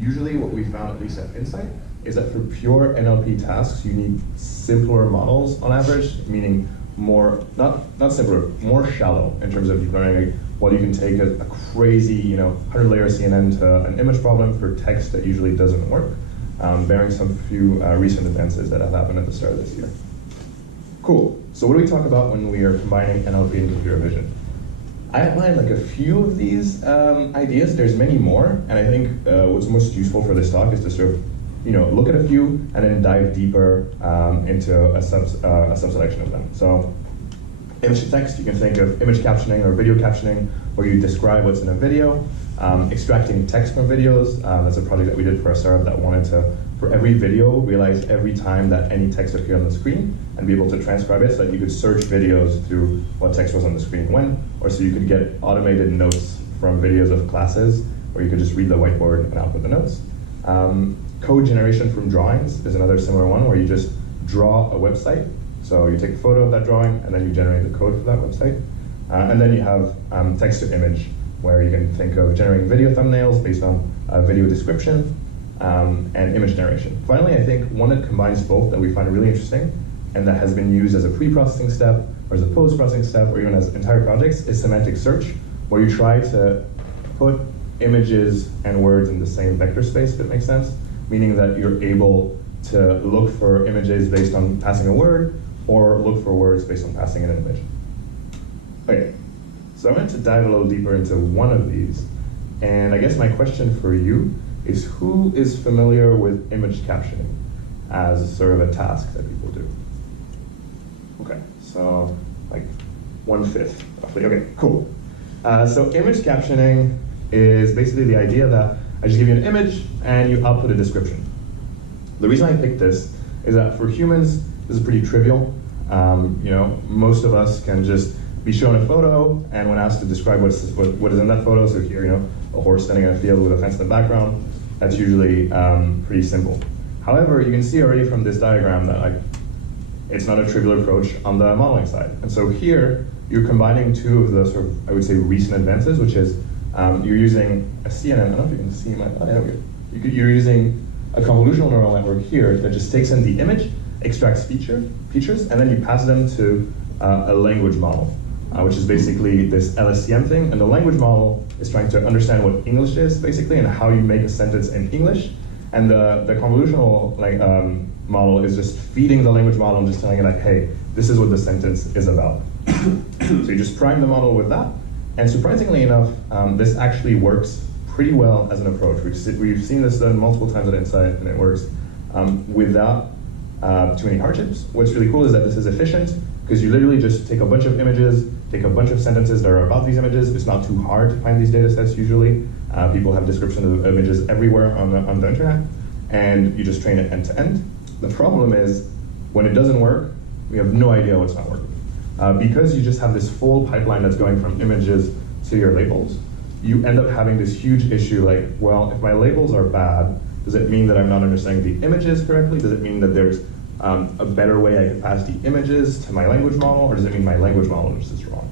usually what we found, at least at Insight, is that for pure NLP tasks, you need simpler models on average, meaning more, not simpler, more shallow in terms of deep learning. Like, while you can take a crazy, 100-layer CNN to an image problem for text that usually doesn't work, bearing some few recent advances that have happened at the start of this year. Cool. So what do we talk about when we are combining NLP and computer vision? I outlined like a few of these ideas. There's many more, and I think what's most useful for this talk is to sort of, look at a few and then dive deeper into a subselection of them. So, image to text, you can think of image captioning or video captioning, where you describe what's in a video. Extracting text from videos, that's a project that we did for a startup that wanted to, for every video, realize every time that any text appeared on the screen and be able to transcribe it so that you could search videos through what text was on the screen when, or so you could get automated notes from videos of classes, where you could just read the whiteboard and output the notes. Code generation from drawings is another similar one, where you just draw a website. So you take a photo of that drawing, and then you generate the code for that website. And then you have text to image, where you can think of generating video thumbnails based on video description and image generation. Finally, I think one that combines both that we find really interesting, and that has been used as a pre-processing step, or as a post-processing step, or even as entire projects, is semantic search, where you try to put images and words in the same vector space, if it makes sense, meaning that you're able to look for images based on passing a word, or look for words based on passing an image. Okay, so I wanted to dive a little deeper into one of these, and I guess my question for you is, who is familiar with image captioning as sort of a task that people do? Okay, so like 1/5 roughly. Okay, cool. So image captioning is basically the idea that I just give you an image and you output a description. The reason I picked this is that for humans, this is pretty trivial. Most of us can just be shown a photo, and when asked to describe what is in that photo, so here, a horse standing in a field with a fence in the background, that's usually pretty simple. However, you can see already from this diagram that it's not a trivial approach on the modeling side. And so here, you're combining two of the sort of, I would say, recent advances, which is you're using a CNN, I don't know if you can see my, you're using a convolutional neural network here that just takes in the image, extracts features, and then you pass them to a language model, which is basically this LSTM thing. And the language model is trying to understand what English is, basically, and how you make a sentence in English. And the convolutional model is just feeding the language model and just telling it, hey, this is what the sentence is about. So you just prime the model with that. And surprisingly enough, this actually works pretty well as an approach. We've seen this done multiple times at Insight, and it works without too many hardships. What's really cool is that this is efficient, because you literally just take a bunch of images, take a bunch of sentences that are about these images. It's not too hard to find these data sets usually. People have descriptions of images everywhere on the internet, and you just train it end to end. The problem is, when it doesn't work, we have no idea what's not working. Because you just have this full pipeline that's going from images to your labels, you end up having this huge issue like, well, if my labels are bad, does it mean that I'm not understanding the images correctly? Does it mean that there's a better way I can pass the images to my language model, or does it mean my language model is just wrong?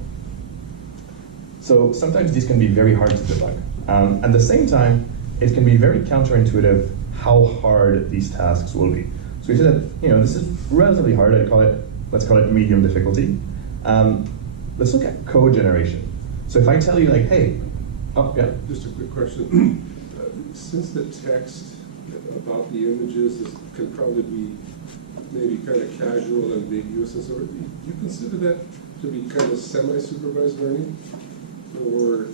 So sometimes these can be very hard to debug. At the same time, it can be very counterintuitive how hard these tasks will be. So we said that this is relatively hard. Let's call it medium difficulty. Let's look at code generation. So if I tell you hey, Just a quick question. Since the text about the images can probably be maybe kind of casual and ambiguous and so forth, do you consider that to be kind of semi-supervised learning, or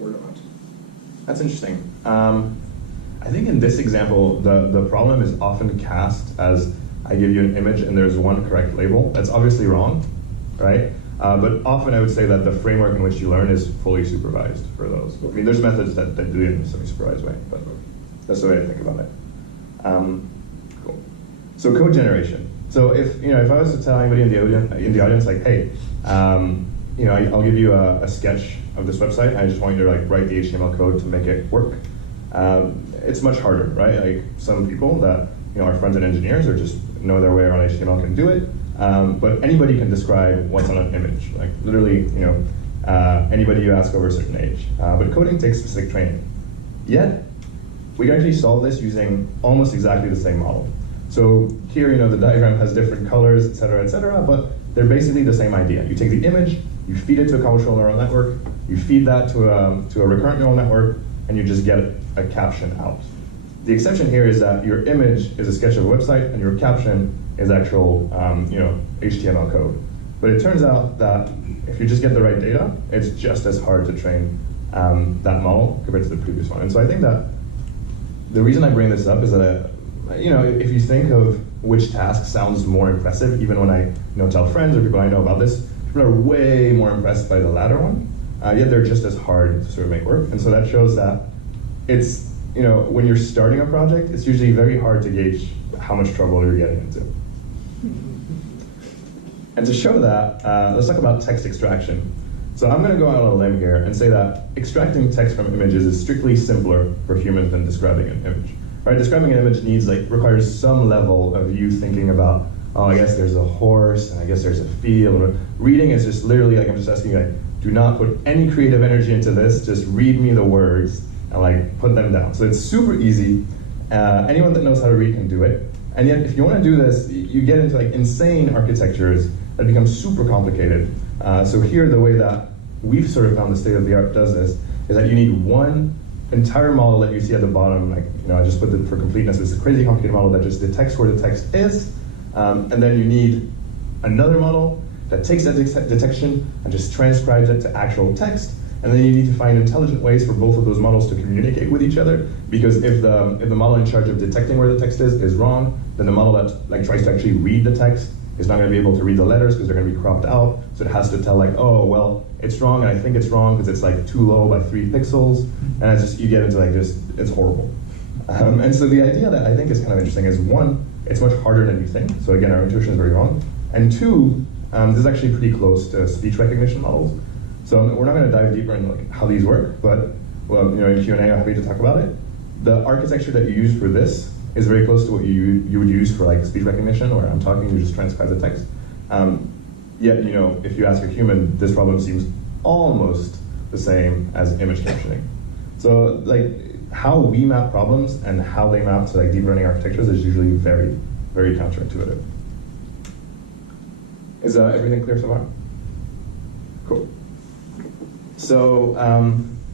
not? That's interesting. I think in this example, the problem is often cast as I give you an image and there's one correct label. That's obviously wrong, right? But often I would say that the framework in which you learn is fully supervised for those. I mean, there's methods that do it in a semi-supervised way, but that's the way I think about it. Cool. So code generation. So if I was to tell anybody in the audience like, hey, I'll give you a sketch of this website. I just want you to write the HTML code to make it work. It's much harder, right? Like some people that are front-end engineers or just know their way around HTML can do it. But anybody can describe what's on an image. Like literally, anybody you ask over a certain age. But coding takes specific training. Yet, we can actually solve this using almost exactly the same model. So here, the diagram has different colors, et cetera, but they're basically the same idea. You take the image, you feed it to a convolutional neural network, you feed that to a recurrent neural network, and you just get a caption out. The exception here is that your image is a sketch of a website, and your caption is actual, HTML code. But it turns out that if you just get the right data, it's just as hard to train that model compared to the previous one. And so I think that the reason I bring this up is that, if you think of which task sounds more impressive, even when I tell friends or people I know about this, people are way more impressed by the latter one, yet they're just as hard to sort of make work. And so that shows that it's, when you're starting a project, it's usually very hard to gauge how much trouble you're getting into. And to show that, let's talk about text extraction. So I'm going to go out on a limb here and say that extracting text from images is strictly simpler for humans than describing an image. Right? Describing an image requires some level of you thinking about, oh, I guess there's a horse, and I guess there's a field. Reading is just literally I'm just asking you, do not put any creative energy into this, just read me the words and put them down. So it's super easy. Anyone that knows how to read can do it. And yet, if you want to do this, you get into insane architectures that become super complicated. So here, the way that we've sort of found the state of the art does this is that you need one entire model that you see at the bottom. I just put it for completeness. It's a crazy complicated model that just detects where the text is, and then you need another model that takes that detection and just transcribes it to actual text. And then you need to find intelligent ways for both of those models to communicate with each other. Because if the model in charge of detecting where the text is wrong, then the model that tries to actually read the text is not going to be able to read the letters because they're going to be cropped out. So it has to tell oh, well, it's wrong, and I think it's wrong because it's too low by 3 pixels. And it's just, you get into it's horrible. And so the idea that I think is kind of interesting is, one, it's much harder than you think. So again, our intuition is very wrong. And two, this is actually pretty close to speech recognition models. So we're not going to dive deeper into how these work, but in Q&A, I'm happy to talk about it. The architecture that you use for this is very close to what you would use for speech recognition, where I'm talking, you just transcribe the text. Yet, if you ask a human, this problem seems almost the same as image captioning. So, how we map problems and how they map to deep learning architectures is usually very, very counterintuitive. Is everything clear so far? Cool. So,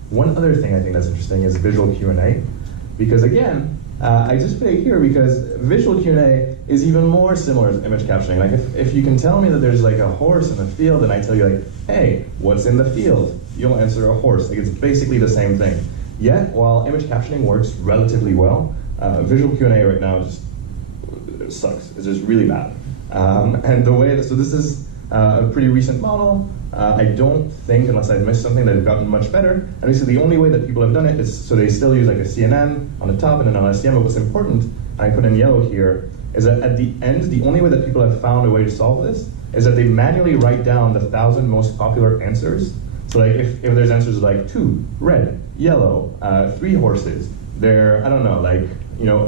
one other thing I think that's interesting is visual Q&A, because again, I just put it here because visual Q&A is even more similar to image captioning. If you can tell me that there's a horse in the field, and I tell you hey, what's in the field? You'll answer a horse. It's basically the same thing. Yet, while image captioning works relatively well, visual Q&A right now just sucks. It's just really bad. And the way so this is a pretty recent model. I don't think, unless I've missed something, that they've gotten much better. And basically the only way that people have done it is, so they still use a CNN on the top and then an LSTM, but what's important, and I put in yellow here, is that at the end, the only way that people have found a way to solve this is that they manually write down the 1,000 most popular answers. So if there's answers 2, red, yellow, 3 horses, they're, I don't know,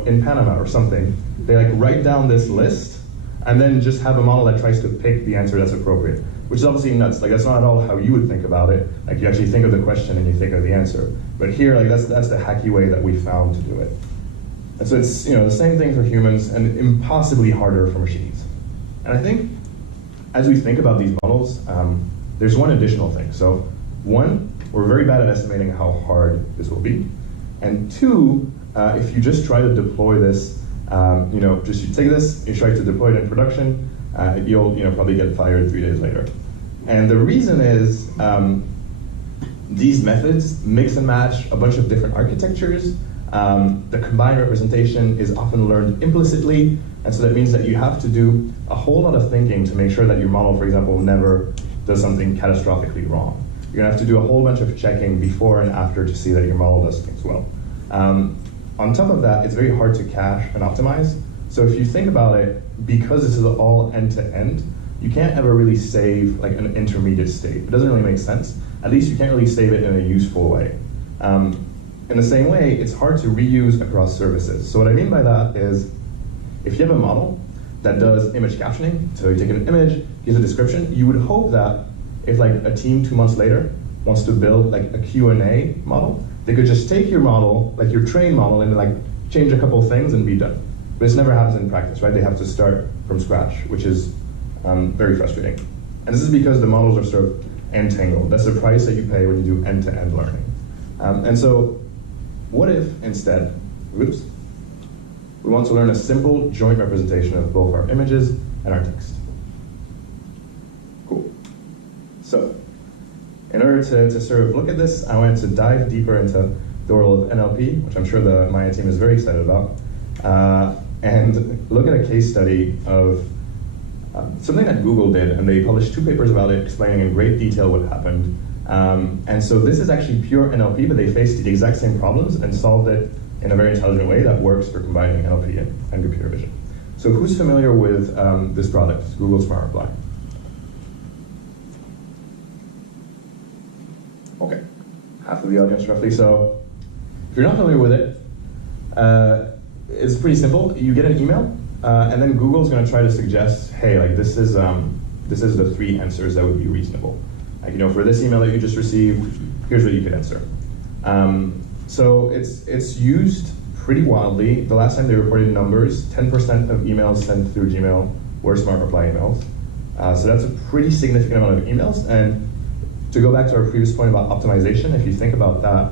in Panama or something, they write down this list and then just have a model that tries to pick the answer that's appropriate. Which is obviously nuts. That's not at all how you would think about it. You actually think of the question and you think of the answer. But here, that's the hacky way that we found to do it. And so it's the same thing for humans and impossibly harder for machines. And I think as we think about these models, there's one additional thing. So one, we're very bad at estimating how hard this will be. And two, if you just try to deploy this, just you take this, you try to deploy it in production, you'll probably get fired 3 days later. And the reason is these methods mix and match a bunch of different architectures. The combined representation is often learned implicitly, and so that means that you have to do a whole lot of thinking to make sure that your model, for example, never does something catastrophically wrong. You're going to have to do a whole bunch of checking before and after to see that your model does things well. On top of that, it's very hard to cache and optimize. So if you think about it, because this is all end-to-end, you can't ever really save an intermediate state. It doesn't really make sense. At least you can't really save it in a useful way. In the same way, it's hard to reuse across services. So what I mean by that is, if you have a model that does image captioning, so you take an image, gives a description, you would hope that if a team 2 months later wants to build a Q&A model, they could just take your model, like your trained model, and like change a couple of things and be done. But this never happens in practice, right? They have to start from scratch, which is very frustrating. And this is because the models are sort of entangled. That's the price that you pay when you do end-to-end learning. And so what if instead, we want to learn a simple joint representation of both our images and our text? Cool. So in order to sort of look at this, I wanted to dive deeper into the world of NLP, which I'm sure the Maya team is very excited about, and look at a case study of something that Google did, and they published 2 papers about it explaining in great detail what happened. And so this is actually pure NLP, but they faced the exact same problems and solved it in a very intelligent way that works for combining NLP and computer vision. So who's familiar with this product, Google Smart Reply? Okay, half of the audience roughly. So if you're not familiar with it, it's pretty simple. You get an email, and then Google's going to try to suggest, hey, like this is the 3 answers that would be reasonable. Like, you know, for this email that you just received, here's what you could answer. So it's used pretty wildly. The last time they reported numbers, 10% of emails sent through Gmail were Smart Reply emails. So that's a pretty significant amount of emails. And to go back to our previous point about optimization, if you think about that,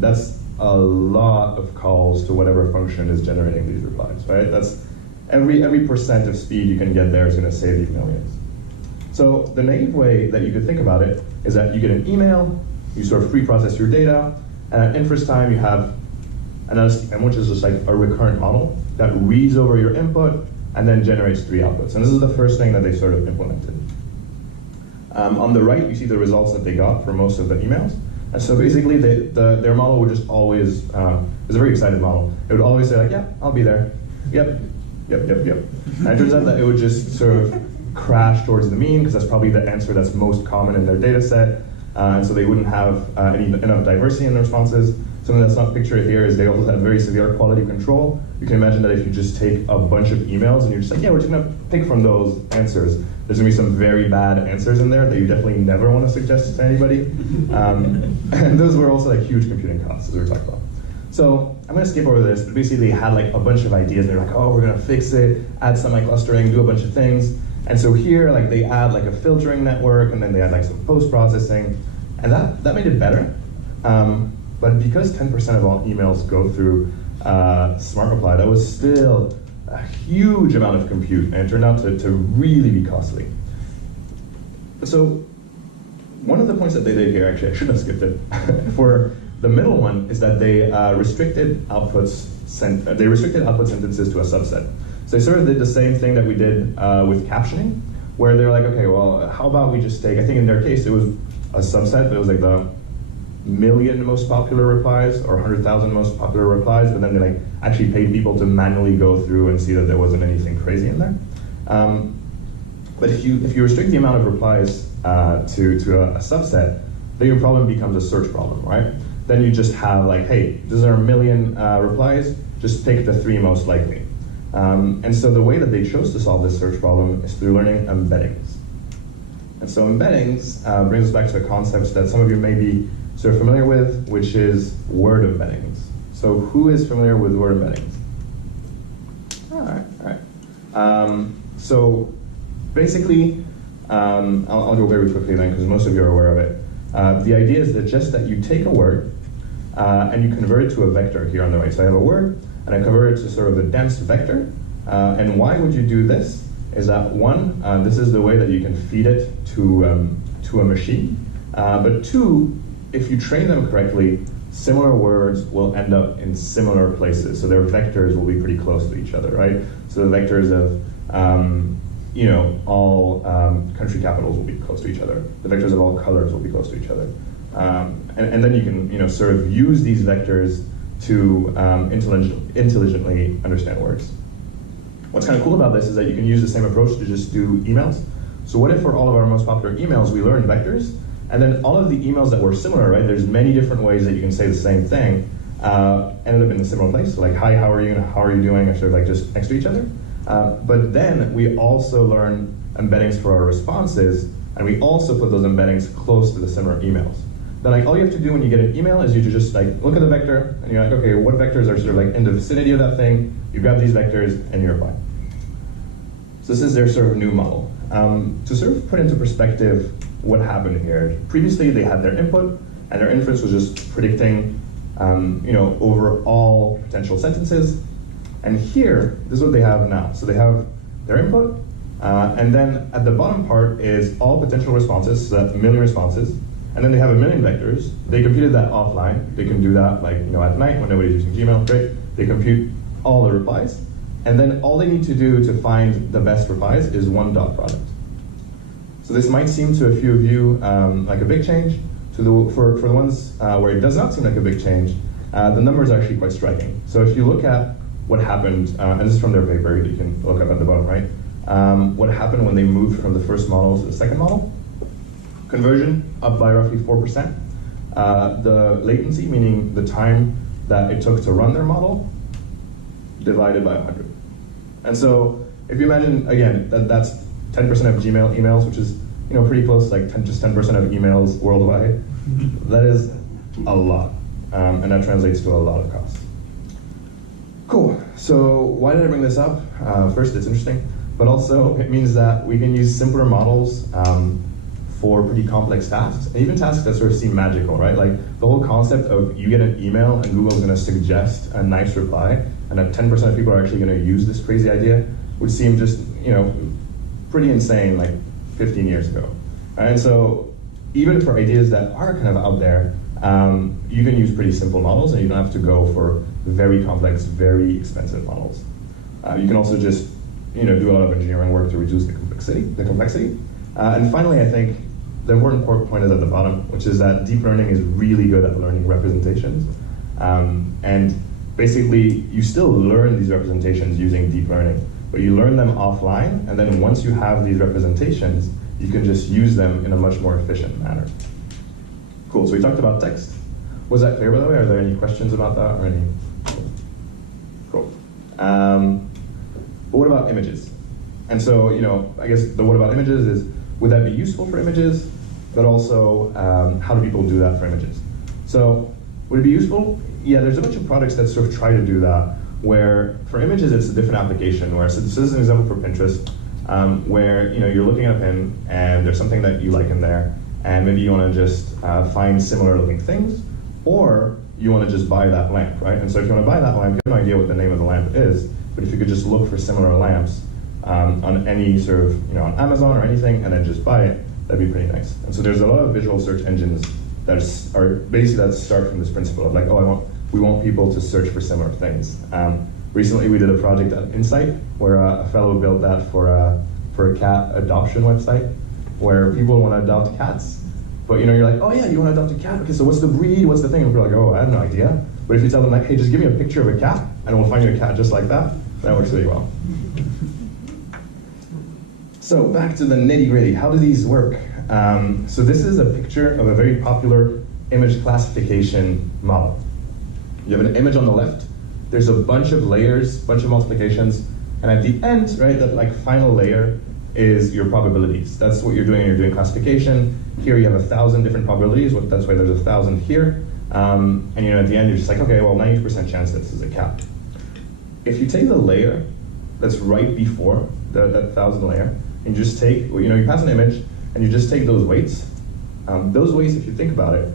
that's a lot of calls to whatever function is generating these replies, right? That's every percent of speed you can get there is going to save you millions. So the naive way that you could think about it is that you get an email, you sort of pre-process your data, and at inference time you have an LSTM, which is just like a recurrent model that reads over your input and then generates 3 outputs. And this is the first thing that they sort of implemented. On the right, you see the results that they got for most of the emails. And so basically, their model would just always, it was a very excited model. It would always say like, yeah, I'll be there. Yep. And it turns out that it would just sort of crash towards the mean, because that's probably the answer that's most common in their data set. And so they wouldn't have enough diversity in the responses. Something that's not pictured here is they also have very severe quality control. You can imagine that if you just take a bunch of emails and you're just like, yeah, we're just gonna pick from those answers, there's gonna be some very bad answers in there that you definitely never wanna suggest to anybody. And those were also like huge computing costs, as we were talking about. So I'm gonna skip over this, but basically they had like a bunch of ideas. They're like, oh, we're gonna fix it, add semi-clustering, do a bunch of things. And so here, like they add like a filtering network, and then they add like some post-processing, and that made it better. But because 10% of all emails go through Smart Reply, that was still a huge amount of compute, and it turned out to really be costly. So one of the points that they did here, actually I shouldn't have skipped it, for the middle one is that they restricted output sentences to a subset. So they sort of did the same thing that we did with captioning, where they're like, okay, well, how about we just take, I think in their case it was a subset, but it was like the 1,000,000 most popular replies or 100,000 most popular replies, but then they like actually paid people to manually go through and see that there wasn't anything crazy in there. But if you restrict the amount of replies to a subset, then your problem becomes a search problem, right? Then you just have like, hey, these are 1,000,000 replies, just pick the 3 most likely. And so the way that they chose to solve this search problem is through learning embeddings. And so embeddings brings us back to a concept that some of you may be sort of familiar with, which is word embeddings. So who is familiar with word embeddings? All right. So basically, I'll go very quickly then, because most of you are aware of it. The idea is that you take a word and you convert it to a vector here on the right. So I have a word, and I convert it to sort of a dense vector. And why would you do this? Is that one, this is the way that you can feed it to a machine. But 2, if you train them correctly, similar words will end up in similar places. So their vectors will be pretty close to each other, right? So the vectors of all country capitals will be close to each other. The vectors of all colors will be close to each other. And then you can sort of use these vectors to intelligently understand words. What's kind of cool about this is that you can use the same approach to just do emails. So what if for all of our most popular emails we learn vectors, and then all of the emails that were similar, right? There's many different ways that you can say the same thing, ended up in a similar place. So like, hi, how are you, and how are you doing, are sort of like just next to each other. But then we also learn embeddings for our responses, and we also put those embeddings close to the similar emails. then like all you have to do when you get an email is you just like look at the vector and you're like, okay, what vectors are sort of like in the vicinity of that thing? You grab these vectors and you reply. So this is their sort of new model. To sort of put into perspective what happened here, previously they had their input and their inference was just predicting over all potential sentences. And here, this is what they have now. So they have their input, and then at the bottom part is all potential responses, so that's 1 million responses. And then they have 1 million vectors. They computed that offline. They can do that like at night when nobody's using Gmail, great. They compute all the replies. And then all they need to do to find the best replies is one dot product. So this might seem to a few of you like a big change. For the ones where it does not seem like a big change, the numbers are actually quite striking. So if you look at what happened, and this is from their paper, you can look up at the bottom right, what happened when they moved from the first model to the second model. Conversion up by roughly 4%. The latency, meaning the time that it took to run their model, divided by 100. And so if you imagine, again, that's 10% of Gmail emails, which is pretty close, like just 10% of emails worldwide. That is a lot, and that translates to a lot of cost. Cool, so why did I bring this up? First, it's interesting, but also it means that we can use simpler models for pretty complex tasks, and even tasks that sort of seem magical, right? Like the whole concept of you get an email and Google's gonna suggest a nice reply, and that 10% of people are actually gonna use this crazy idea, would seem just, pretty insane like 15 years ago. And so even for ideas that are kind of out there, you can use pretty simple models and you don't have to go for very complex, very expensive models. You can also just do a lot of engineering work to reduce the complexity. And finally, I think the important point is at the bottom, which is that deep learning is really good at learning representations. And basically, you still learn these representations using deep learning, but you learn them offline, and then once you have these representations, you can just use them in a much more efficient manner. Cool, so we talked about text. Was that clear, by the way? Are there any questions about that or any? Cool. But what about images? And so, I guess the what about images is, would that be useful for images? But also, how do people do that for images? So, would it be useful? Yeah, there's a bunch of products that sort of try to do that, where for images it's a different application. Where so this is an example for Pinterest, where you're looking at a pin and there's something that you like in there, and maybe you want to just find similar looking things, or you want to just buy that lamp, right? And so if you want to buy that lamp, you have no idea what the name of the lamp is, but if you could just look for similar lamps on any sort of on Amazon or anything, and then just buy it, that'd be pretty nice. And so there's a lot of visual search engines that are basically that start from this principle of like, we want people to search for similar things. Recently, we did a project at Insight where a fellow built that for a cat adoption website, where people want to adopt cats. But you're like, oh yeah, you want to adopt a cat? Okay, so what's the breed? What's the thing? And we're like, oh, I have no idea. But if you tell them like, hey, just give me a picture of a cat, and we'll find you a cat just like that, that works really well. So back to the nitty gritty. How do these work? So this is a picture of a very popular image classification model. You have an image on the left. There's a bunch of layers, bunch of multiplications, and at the end, right, that like final layer is your probabilities. That's what you're doing. You're doing classification. Here you have 1,000 different probabilities. That's why there's 1,000 here. And at the end, you're just like, okay, well, 90% chance this is a cat. If you take the layer that's right before that 1,000 layer, and you just take, you pass an image, and you just take those weights. Those weights, if you think about it,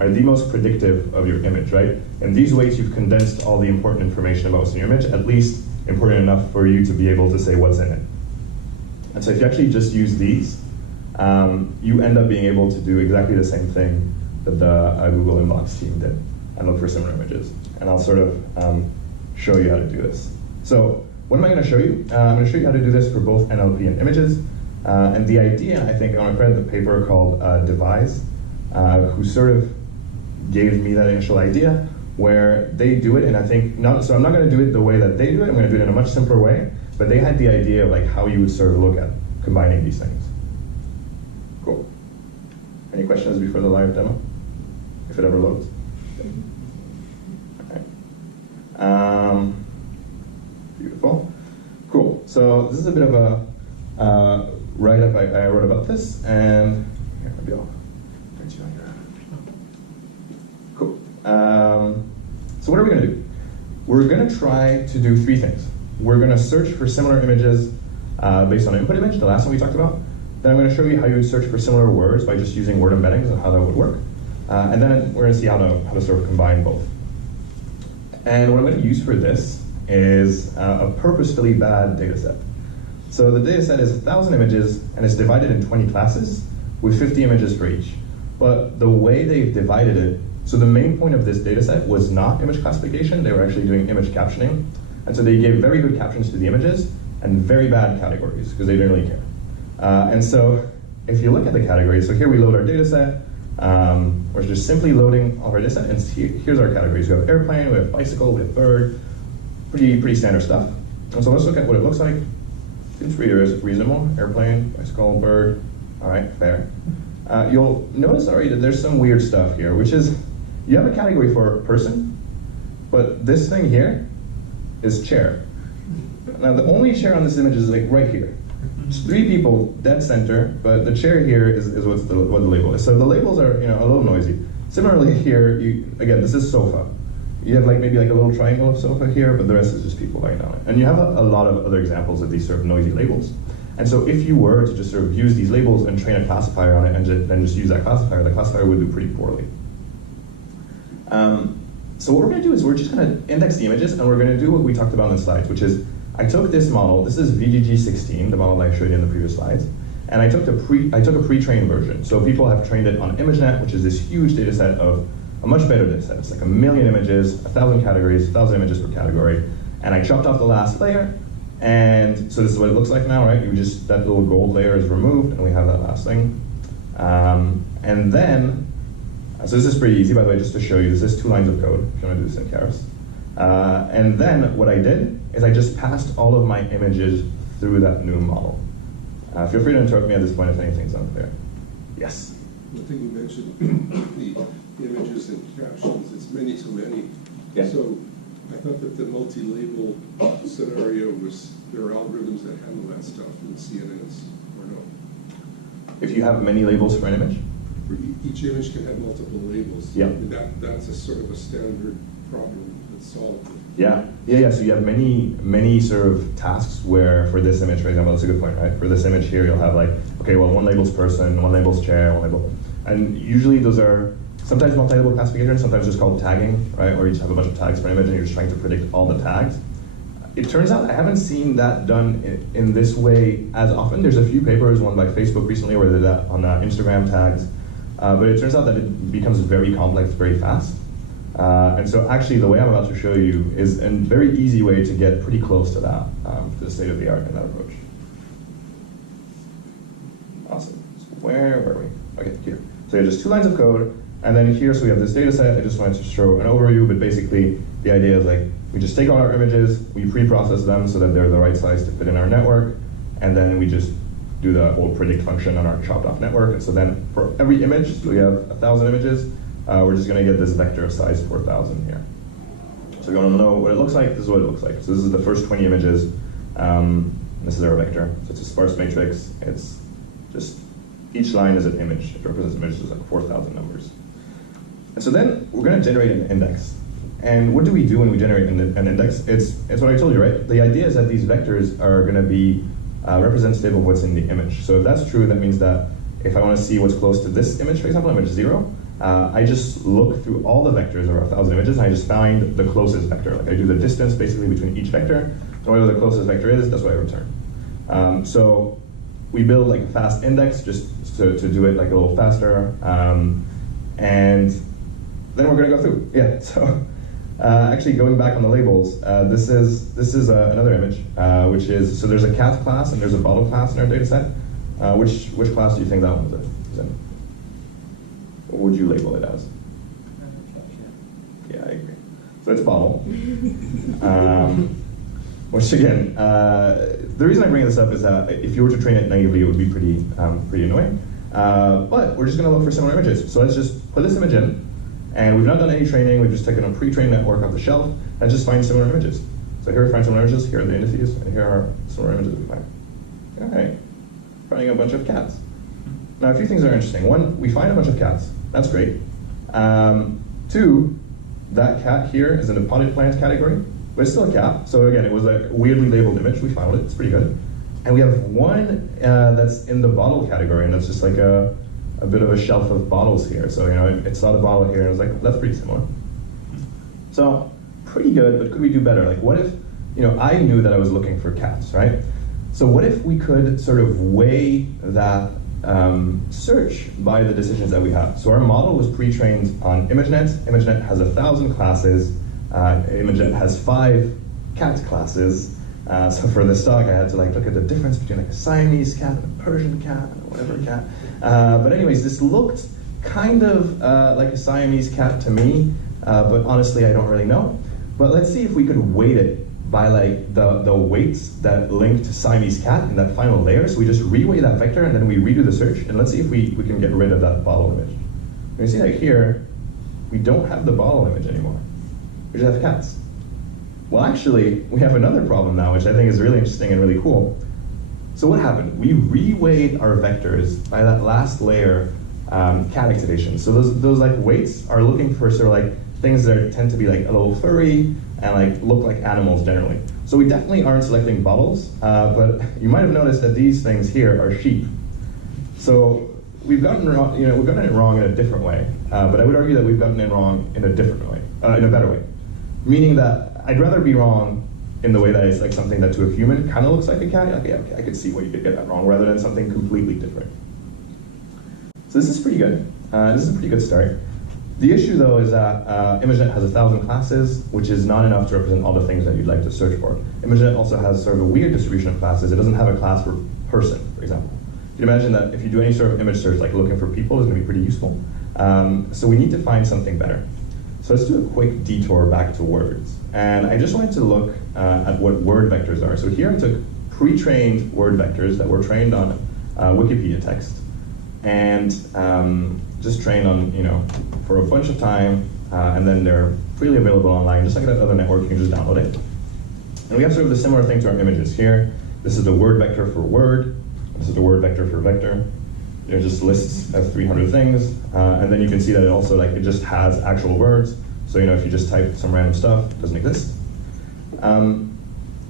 are the most predictive of your image, right? And these weights, you've condensed all the important information about what's in your image, at least important enough for you to be able to say what's in it. And so if you actually just use these, you end up being able to do exactly the same thing that the Google Inbox team did, and look for similar images. And I'll sort of show you how to do this. So what am I going to show you? I'm going to show you how to do this for both NLP and images. And the idea, I think, I read the paper called Devise, who sort of gave me that initial idea, where they do it, and I think, so I'm not going to do it the way that they do it, I'm going to do it in a much simpler way, but they had the idea of like how you would sort of look at combining these things. Cool. Any questions before the live demo? If it ever loads? Okay. Beautiful. Cool. So this is a bit of a write-up I wrote about this, and here, maybe I'll put you on So what are we going to do? We're going to try to do three things. We're going to search for similar images based on an input image, the last one we talked about. Then I'm going to show you how you would search for similar words by just using word embeddings and how that would work. And then we're going to see how to sort of combine both. And what I'm going to use for this is a purposefully bad data set. So the data set is 1,000 images, and it's divided in 20 classes with 50 images for each. But the way they've divided it, so the main point of this data set was not image classification, they were actually doing image captioning. And so they gave very good captions to the images and very bad categories, because they didn't really care. And so if you look at the categories, so here we load our data set, we're just simply loading all our data set, and here's our categories. We have airplane, we have bicycle, we have bird, pretty standard stuff. And so let's look at what it looks like. Seems pretty reasonable. Airplane, bicycle, bird. All right, fair. You'll notice already that there's some weird stuff here, which is you have a category for person, but this thing here is chair. Now the only chair on this image is like right here. It's three people dead center, but the chair here is what the label is. So the labels are a little noisy. Similarly here, again, this is sofa. You have maybe a little triangle of sofa here, but the rest is just people lying on it. And you have a lot of other examples of these sort of noisy labels. And so if you were to just sort of use these labels and train a classifier on it and then just use that classifier, the classifier would do pretty poorly. So what we're going to do is we're just going to index the images, and we're going to do what we talked about in the slides, which is I took this model. This is VGG16, the model that I showed you in the previous slides, and I took a pre-trained version. So people have trained it on ImageNet, which is this huge data set of a much better data set. It's like 1 million images, 1,000 categories, 1,000 images per category, and I chopped off the last layer. And so this is what it looks like now, right? That little gold layer is removed, and we have that last thing. And then, so this is pretty easy, by the way, just to show you. This is 2 lines of code, if you want to do this in Keras. And then what I did is I just passed all of my images through that new model. Feel free to interrupt me at this point if anything's unclear. Yes? One thing you mentioned, the images and captions, it's many to many. Yeah. So I thought that the multi-label scenario was, there are algorithms that handle that stuff in CNNs, or no? If you have many labels for an image? Each image can have multiple labels. Yeah. And that's a sort of a standard problem that's solved. Yeah. So you have many sort of tasks where, for this image, for example, that's a good point, right? For this image here, you'll have okay, well, one label's person, one label's chair, one label, and usually those are sometimes multi-label classification, sometimes just called tagging, right? Or you just have a bunch of tags for an image and you're just trying to predict all the tags. It turns out I haven't seen that done in this way as often. There's a few papers, one by Facebook recently, where they did that on Instagram tags. But it turns out that it becomes very complex very fast. And so actually the way I'm about to show you is a very easy way to get pretty close to that, to the state of the art in that approach. Awesome. So where were we? Okay, here. So you have just 2 lines of code, and then here, so we have this data set. I just wanted to show an overview, but basically the idea is we just take all our images, we pre-process them so that they're the right size to fit in our network, and then we just do the whole predict function on our chopped off network. And so then for every image, so we have 1,000 images, we're just going to get this vector of size 4,000 here. So you want to know what it looks like, this is what it looks like. So this is the first 20 images, this is our vector. So it's a sparse matrix, it's just, each line is an image. It represents images like 4,000 numbers. And so then we're going to generate an index. And what do we do when we generate an index? It's what I told you, right? The idea is that these vectors are going to be representative of what's in the image. So if that's true, that means that if I want to see what's close to this image, for example, image 0, I just look through all the vectors of our 1,000 images, and I just find the closest vector. I do the distance basically between each vector, and whatever the closest vector is, that's what I return. So we build a fast index just to do it a little faster, and then we're going to go through. Yeah. So actually, going back on the labels, this is another image, which is, so there's a cat class and there's a bottle class in our data set. Which class do you think that one is in? What would you label it as? Yeah, I agree. So it's bottle. Which again, the reason I bring this up is that if you were to train it naively, it would be pretty annoying. But we're just going to look for similar images. So let's just put this image in, and we've not done any training. We've just taken a pre-trained network off the shelf and just find similar images. So here we find similar images. Here are the indices, and here are similar images we find. All right, finding a bunch of cats. Now, a few things are interesting. One, we find a bunch of cats. That's great. 2, that cat here is in the potted plant category, but it's still a cat. So again, it was a weirdly labeled image. We found it. It's pretty good. And we have one that's in the bottle category, and that's just like a bit of a shelf of bottles here. So it saw the bottle here, and it was like, that's pretty similar. So pretty good, but could we do better? Like, what if I knew that I was looking for cats, right? So what if we could sort of weigh that search by the decisions that we have? So our model was pre-trained on ImageNet. ImageNet has 1,000 classes. ImageNet has 5 cat classes. So for this talk, I had to look at the difference between a Siamese cat and a Persian cat and whatever cat. But anyways, this looked kind of like a Siamese cat to me, but honestly, I don't really know. But let's see if we could weight it by the weights that link to Siamese cat in that final layer. So we just reweigh that vector and then we redo the search, and let's see if we can get rid of that bottle image. And you see that here, we don't have the bottle image anymore. We just have cats. Well, actually, we have another problem now, which I think is really interesting and really cool. So what happened? We reweighed our vectors by that last layer, cat activation. So those weights are looking for sort of things that tend to be a little furry and look like animals generally. So we definitely aren't selecting bottles, but you might have noticed that these things here are sheep. So we've gotten it wrong in a different way, but I would argue that we've gotten it wrong in a different way, in a better way. Meaning that I'd rather be wrong in the way that it's something that to a human kind of looks like a cat. Okay, I could see why you could get that wrong, rather than something completely different. So this is pretty good. This is a pretty good start. The issue, though, is that ImageNet has 1,000 classes, which is not enough to represent all the things that you'd like to search for. ImageNet also has sort of a weird distribution of classes. It doesn't have a class for person, for example. You can imagine that if you do any sort of image search, like looking for people, is going to be pretty useful. So we need to find something better. So let's do a quick detour back to words. And I just wanted to look at what word vectors are. So here I took pre-trained word vectors that were trained on Wikipedia text, and just trained on, for a bunch of time, and then they're freely available online, just like that other network. You can just download it. And we have sort of a similar thing to our images here. This is the word vector for word. This is the word vector for vector. It just lists of 300 things, and then you can see that it also it just has actual words. So if you just type some random stuff, it doesn't exist. And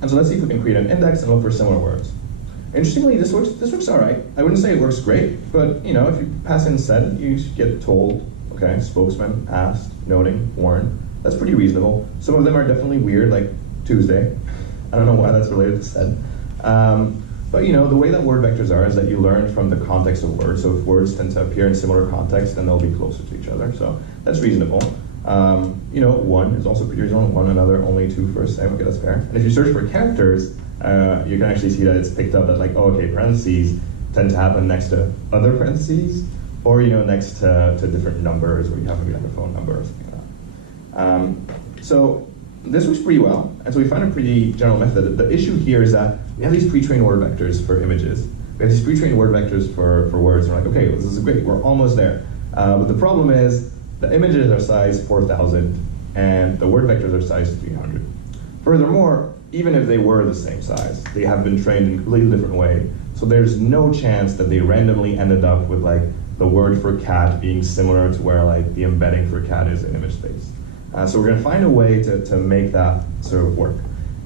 so let's see if we can create an index and look for similar words. Interestingly, this works all right. I wouldn't say it works great, but if you pass in said, you get told, okay, spokesman, asked, noting, warn. That's pretty reasonable. Some of them are definitely weird, like Tuesday. I don't know why that's related to said. But the way that word vectors are is that you learn from the context of words. So if words tend to appear in similar context, then they'll be closer to each other. So that's reasonable. One is also pretty reasonable. One, another, only, two, first, same. Okay, that's fair. And if you search for characters, you can actually see that it's picked up that parentheses tend to happen next to other parentheses, or next to different numbers, where you have maybe a phone number or something like that. So this works pretty well, and so we found a pretty general method. The issue here is that we have these pre-trained word vectors for images. We have these pre-trained word vectors for words, and we're like, okay, this is great, we're almost there. But the problem is, the images are size 4,000, and the word vectors are size 300. Furthermore, even if they were the same size, they have been trained in a completely different way, so there's no chance that they randomly ended up with the word for cat being similar to where the embedding for cat is in image space. So we're going to find a way to make that sort of work.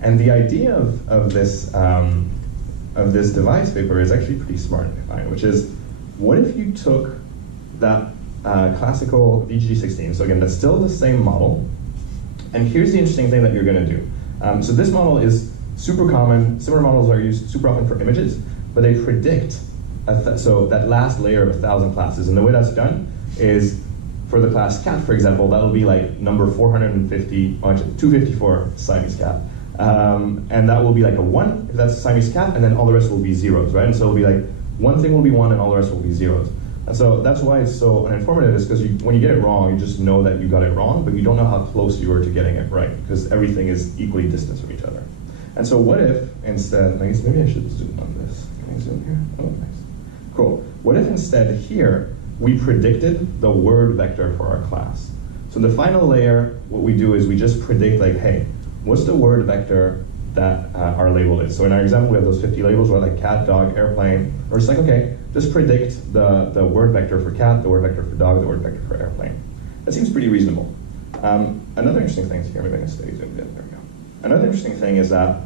And the idea of this device paper is actually pretty smart, I find, which is, what if you took that classical VGG16, so again, that's still the same model, and here's the interesting thing that you're going to do. So this model is super common. Similar models are used super often for images, but they predict, so that last layer of 1,000 classes, and the way that's done is, for the class cat, for example, that'll be number 254 Siamese cat. And that will be a 1 if that's a Siamese cat, and then all the rest will be zeros, right? And so it'll be one thing will be 1 and all the rest will be zeros. And so that's why it's so uninformative, is because when you get it wrong, you just know that you got it wrong, but you don't know how close you were to getting it right, because everything is equally distant from each other. And so what if instead, I guess maybe I should zoom on this. Can I zoom here? Oh, nice. Cool. What if instead here, we predicted the word vector for our class? So in the final layer, what we do is we just predict hey, what's the word vector that our label is? So in our example, we have those 50 labels where cat, dog, airplane. We're just okay, just predict the word vector for cat, the word vector for dog, the word vector for airplane. That seems pretty reasonable. Another interesting thing here, maybe I can stay zoomed in. There we go. Another interesting thing is that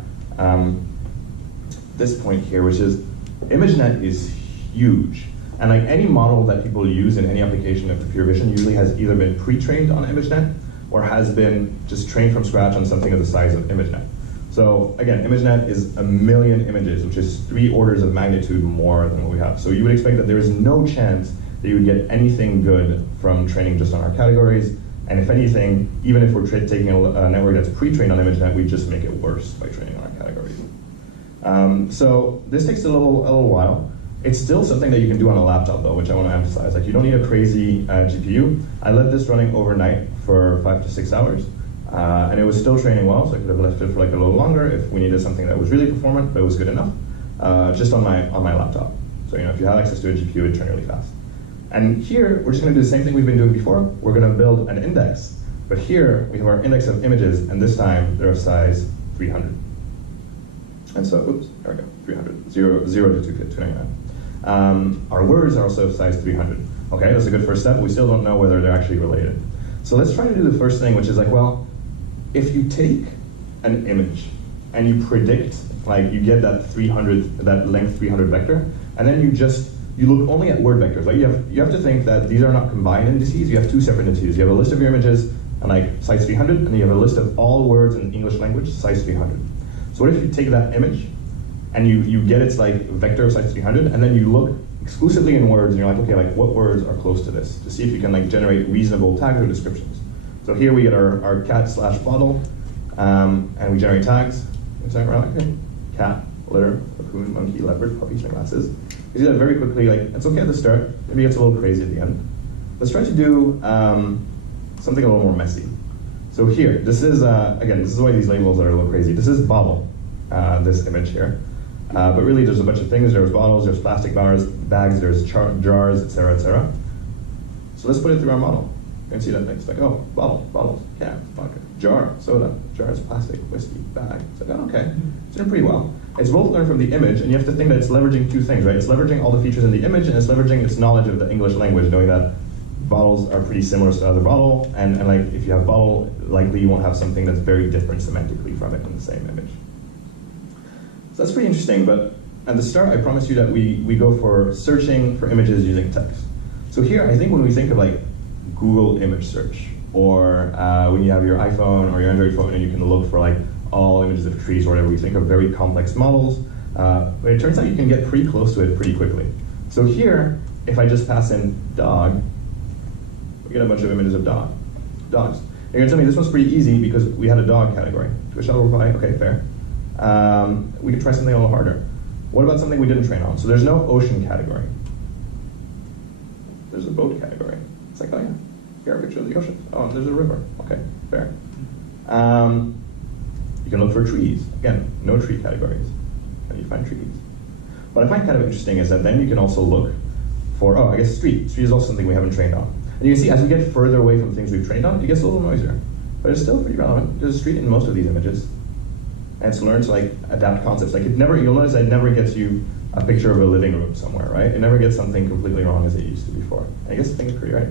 this point here, which is ImageNet is huge. And like any model that people use in any application of computer vision usually has either been pre-trained on ImageNet or has been just trained from scratch on something of the size of ImageNet. So again, ImageNet is 1 million images, which is 3 orders of magnitude more than what we have. So you would expect that there is no chance that you would get anything good from training just on our categories. And if anything, even if we're taking a network that's pre-trained on ImageNet, we just make it worse by training on our categories. So this takes a little while. It's still something that you can do on a laptop though, which I want to emphasize. Like you don't need a crazy GPU. I left this running overnight for 5 to 6 hours. And it was still training well, so I could have left it for like a little longer if we needed something that was really performant, but it was good enough, just on my laptop. So if you have access to a GPU, it'd turn really fast. And here, we're just going to do the same thing we've been doing before. We're going to build an index. But here, we have our index of images, and this time, they're of size 300. And so, oops, there we go, 300, 0 to 299. Our words are also of size 300. Okay, that's a good first step. We still don't know whether they're actually related. So let's try to do the first thing, which is like, well, if you take an image and you predict, like you get that 300, that length 300 vector, and then you look only at word vectors. Like you have to think that these are not combined indices. You have 2 separate indices. You have a list of your images and like size 300, and then you have a list of all words in English language size 300. So what if you take that image and you get its like vector of size 300, and then you look exclusively in words, and you're like, okay, like what words are close to this, to see if you can like generate reasonable tags or descriptions. So here we get our cat/bottle, and we generate tags. Is that right? Okay. Cat, litter, raccoon, monkey, leopard, puppy, sunglasses. You see that very quickly, like it's okay at the start, maybe it gets a little crazy at the end. Let's try to do something a little more messy. So here, this is, again, this is why these labels are a little crazy. This is bottle, this image here. But really there's a bunch of things. There's bottles, there's plastic bags, there's jars, etc., etc. So let's put it through our model. You can see that it's like, oh, bottles, can, vodka, jar, soda, jars, plastic, whiskey, bag. It's like, oh, okay, it's doing pretty well. It's both learned from the image, and you have to think that it's leveraging 2 things, right? It's leveraging all the features in the image, and it's leveraging its knowledge of the English language, knowing that bottles are pretty similar to another bottle, and like if you have bottle, likely you won't have something that's very different semantically from it in the same image. So that's pretty interesting, but at the start, I promised you that we go for searching for images using text. So here, I think when we think of like Google image search, or when you have your iPhone or your Android phone and you can look for like all images of trees or whatever, we think of very complex models, but it turns out you can get pretty close to it pretty quickly. So here, if I just pass in dog, we get a bunch of images of dogs. You're gonna tell me this one's pretty easy because we had a dog category, to which I'll reply, okay, fair. We could try something a little harder. What about something we didn't train on? So there's no ocean category. There's a boat category. It's like, oh yeah, here are a picture of the ocean. Oh, there's a river. Okay, fair. You can look for trees. Again, no tree categories. And you find trees. What I find kind of interesting is that then you can also look for, oh, I guess street. Street is also something we haven't trained on. And you can see as we get further away from things we've trained on, it gets a little noisier. But it's still pretty relevant. There's a street in most of these images. And it's learned to like adapt concepts. Like you'll notice that it never gets you a picture of a living room somewhere, right? It never gets something completely wrong as it used to before. And I guess the thing is pretty right.